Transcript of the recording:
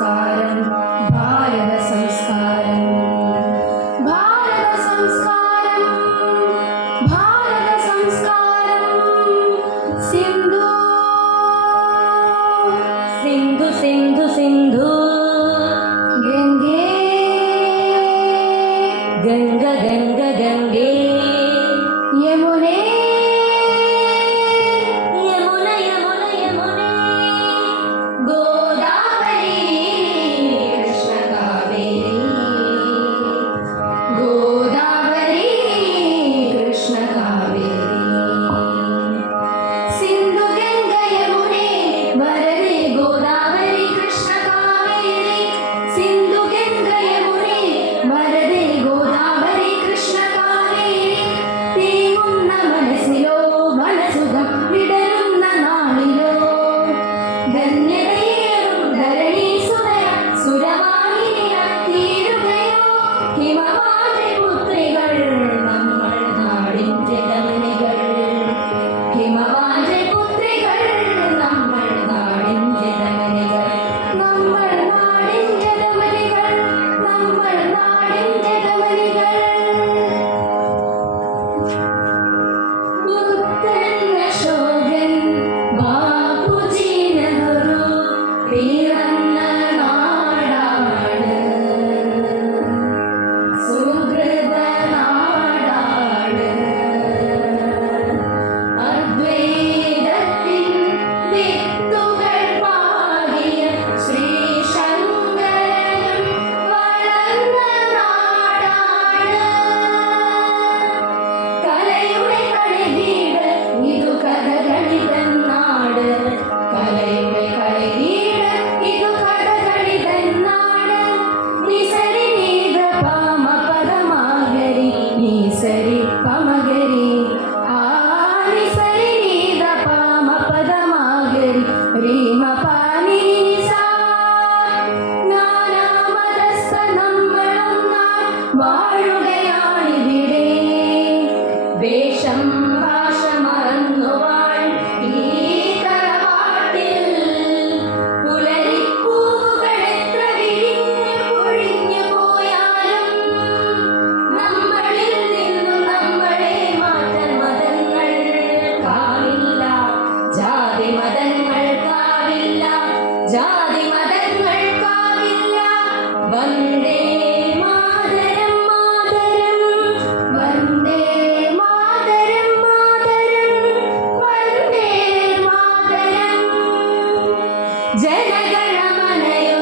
സംസ്കാരം ഭാരത സംസ്കാരം ഭാരത സംസ്കാരം ഭാരത സംസ്കാരം സിന്ധു സിന്ധു സിന്ധു സിന്ധു ഗംഗേ ഗംഗ ഗംഗ ഗംഗേ യമുനേ യമുന യമുന യമുനേ ഗോദാവരി കൃഷ്ണ കാവേരി ഗോദാവരി കൃഷ്ണ കാവേരി സിന്ധു ഗംഗ യമുനേ വരദേ ഗോദാവരി കൃഷ്ണ കാവേരി സിന്ധു ഗംഗ യമുനേ വരദേ ഗോദാവരി കൃഷ്ണ കാവേരി തേങ്ങുന്ന മനസ്സിലോ മനസുഖം വിടരുന്ന നാളിലോ ധന്യതയേറും ധരണി സുതയ സുരവാഹിനിയായി തീരുകയോ ഹിമവാന്റെ പുത്രികൾ നമ്മൾ നാടിൻ ജനമണികൾ ഹിമവാന്റെ പുത്രികൾ നമ്മൾ നാടിൻ ജനമണികൾ നമ്മൾ നാടിൻ ജനമണികൾ നമ്മൾ നാടിൻ ജനമണികൾ ബുദ്ധൻ അശോകൻ ബാപ്പുജി നെഹ്റു പിറന്ന നാടാണ് സുഹൃത നാടാണ് അദ്വൈതത്തിൻ വിത്തുകൾ പാകിയ ശ്രീ ശങ്കരനും വളർന്ന നാടാണ് കലയുടെ കളിവീട് ഇതു കഥകളി തന്നാട് കലയുടെ കളിവീട് ഇതു കഥകളി തന്നാട് നിസരി നീത പാമ പദമാഗരി നിസരി പമഗരി ആ നിസരി നീത പാമ പദമാഗരി രീമ പാനി നിസാ നാനാമതസ്ഥ നമ്മളൊന്നായി വാഴുകയാണിവിടെ വേഷം ഭാഷ മറന്നുവാൾ ഈ തറവാട്ടിൽ പുലരിപ്പൂവുകൾ എത്ര വിരിഞ്ഞു പൊഴിഞ്ഞു പോയാലും നമ്മളിൽ നിന്നും നമ്മളെ മാറ്റാൻ മതങ്ങൾക്കാവില്ല ജാതി മതങ്ങൾക്കാവില്ല ജാതി മതങ്ങൾക്കാവില്ല വന്ദേ മാതരം മാതരം വന്ദേ മാതരം മാതരം വന്ദേ മാതരം ജനഗണമനയോ